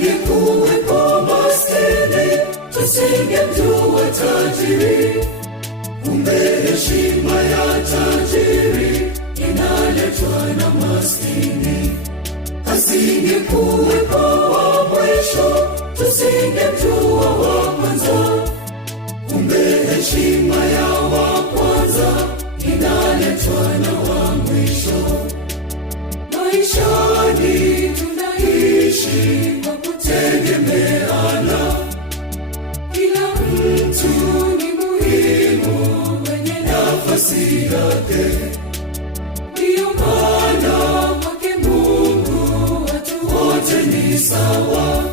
Asingekuwepo maskini, tusingemjua tajiri. Kumbe heshima ya tajiri inaletwa na maskini. Asingekuwepo wa mwisho, tusingemjua wa kwanza. Kumbe heshima ya wa kwanza inaletwa na wa mwisho. Maishani tunaishi kwa kutegemeana. Kila mtu ni muhimu kwenye nafasi yake. Ndiyo maana kwake Mungu watu wote ni sawa.